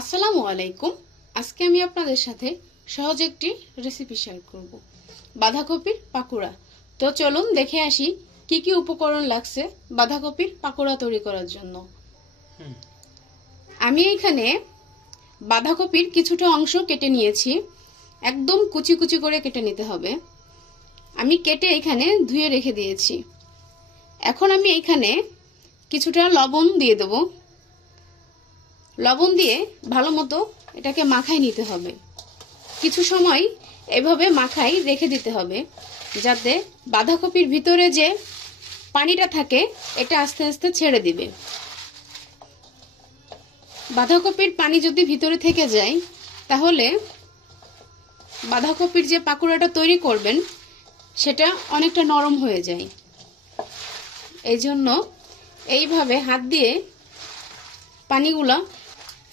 আসসালামু আলাইকুম। আজকে আমি আপনাদের সাথে সহজ একটি রেসিপি শেয়ার করব, বাঁধাকপির পাকোড়া। তো চলুন দেখে আসি কি কি উপকরণ লাগছে বাঁধাকপির পাকোড়া তৈরি করার জন্য। আমি এখানে বাঁধাকপির কিছুটা অংশ কেটে নিয়েছি, একদম কুচি কুচি করে কেটে নিতে হবে। আমি কেটে এখানে ধুয়ে রেখে দিয়েছি। এখন আমি এখানে কিছুটা লবণ দিয়ে দেব। লবণ দিয়ে ভালো মতো এটাকে মাখাই নিতে হবে। কিছু সময় এভাবে মাখাই রেখে দিতে হবে, যাতে বাঁধাকপির ভিতরে যে পানিটা থাকে এটা আস্তে আস্তে ছেড়ে দিবে। বাঁধাকপির পানি যদি ভিতরে থেকে যায় তাহলে বাঁধাকপির যে পাকোড়াটা তৈরি করবেন সেটা অনেকটা নরম হয়ে যায়। এই জন্য এইভাবে হাত দিয়ে পানিগুলা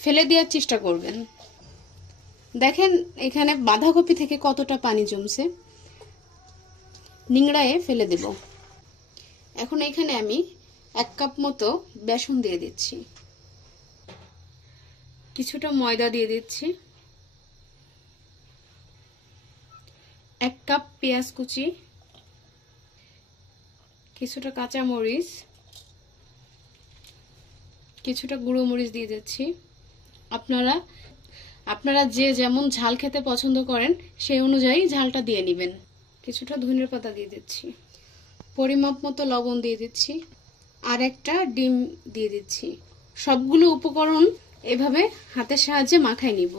ফেলে দেওয়ার চেষ্টা করবেন। দেখেন এখানে বাঁধাকপি থেকে কতটা পানি জমছে, নিংড়ায়ে ফেলে দেব। এখন এখানে আমি 1 কাপ মতো বেসন দিয়ে দিচ্ছি, কিছুটা ময়দা দিয়ে দিচ্ছি, 1 কাপ পেঁয়াজ কুচি, কিছুটা কাঁচা মরিচ, কিছুটা গুঁড়ো মরিচ দিয়ে দিচ্ছি। আপনারা যে যেমন ঝাল খেতে পছন্দ করেন সেই অনুযায়ী ঝালটা দিয়ে নেবেন। কিছুটা ধনিয়া পাতা দিয়ে দিচ্ছি, পরিমাপ মতো লবণ দিয়ে দিচ্ছি, আর একটা ডিম দিয়ে দিচ্ছি। সবগুলো উপকরণ এভাবে হাতের সাহায্যে মাখাই নিব।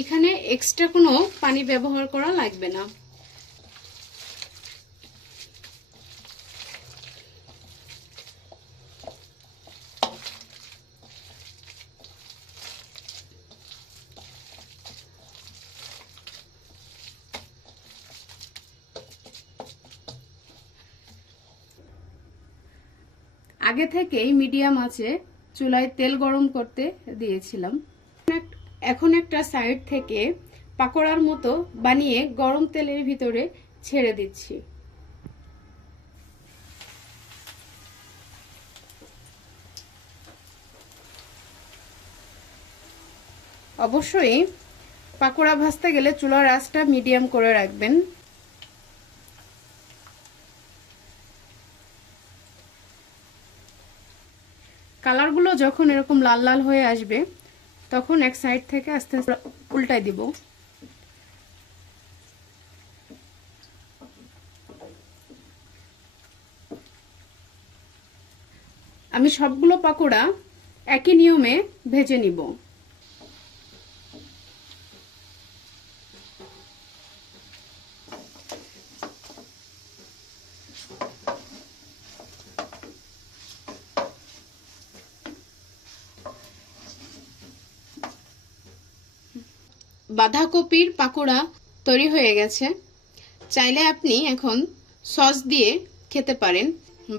এখানে এক্সট্রা কোনো পানি ব্যবহার করা লাগবে না। আগে থেকেই মিডিয়াম আঁচে চুলায় তেল গরম করতে দিয়েছিলাম। এখন একটা সাইড থেকে পাকোড়ার মতো বানিয়ে গরম তেলের ভিতরে ছেড়ে দিচ্ছি। অবশ্যই পাকোড়া ভাজতে গেলে চুলার আঁচটা মিডিয়াম করে রাখবেন। কালারগুলো যখন এরকম লাল লাল হয়ে আসবে তখন এক সাইড থেকে আস্তে আস্তে উল্টাই দিব। আমি সবগুলো পাকোড়া একই নিয়মে ভেজে নিব। বাঁধাকপির পাকোড়া তৈরি হয়ে গেছে। চাইলে আপনি এখন সস দিয়ে খেতে পারেন,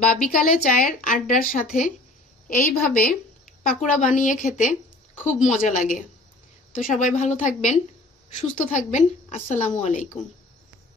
বা বিকালে চায়ের আড্ডার সাথে এইভাবে পাকোড়া বানিয়ে খেতে খুব মজা লাগে। তো সবাই ভালো থাকবেন, সুস্থ থাকবেন। আসসালামু আলাইকুম।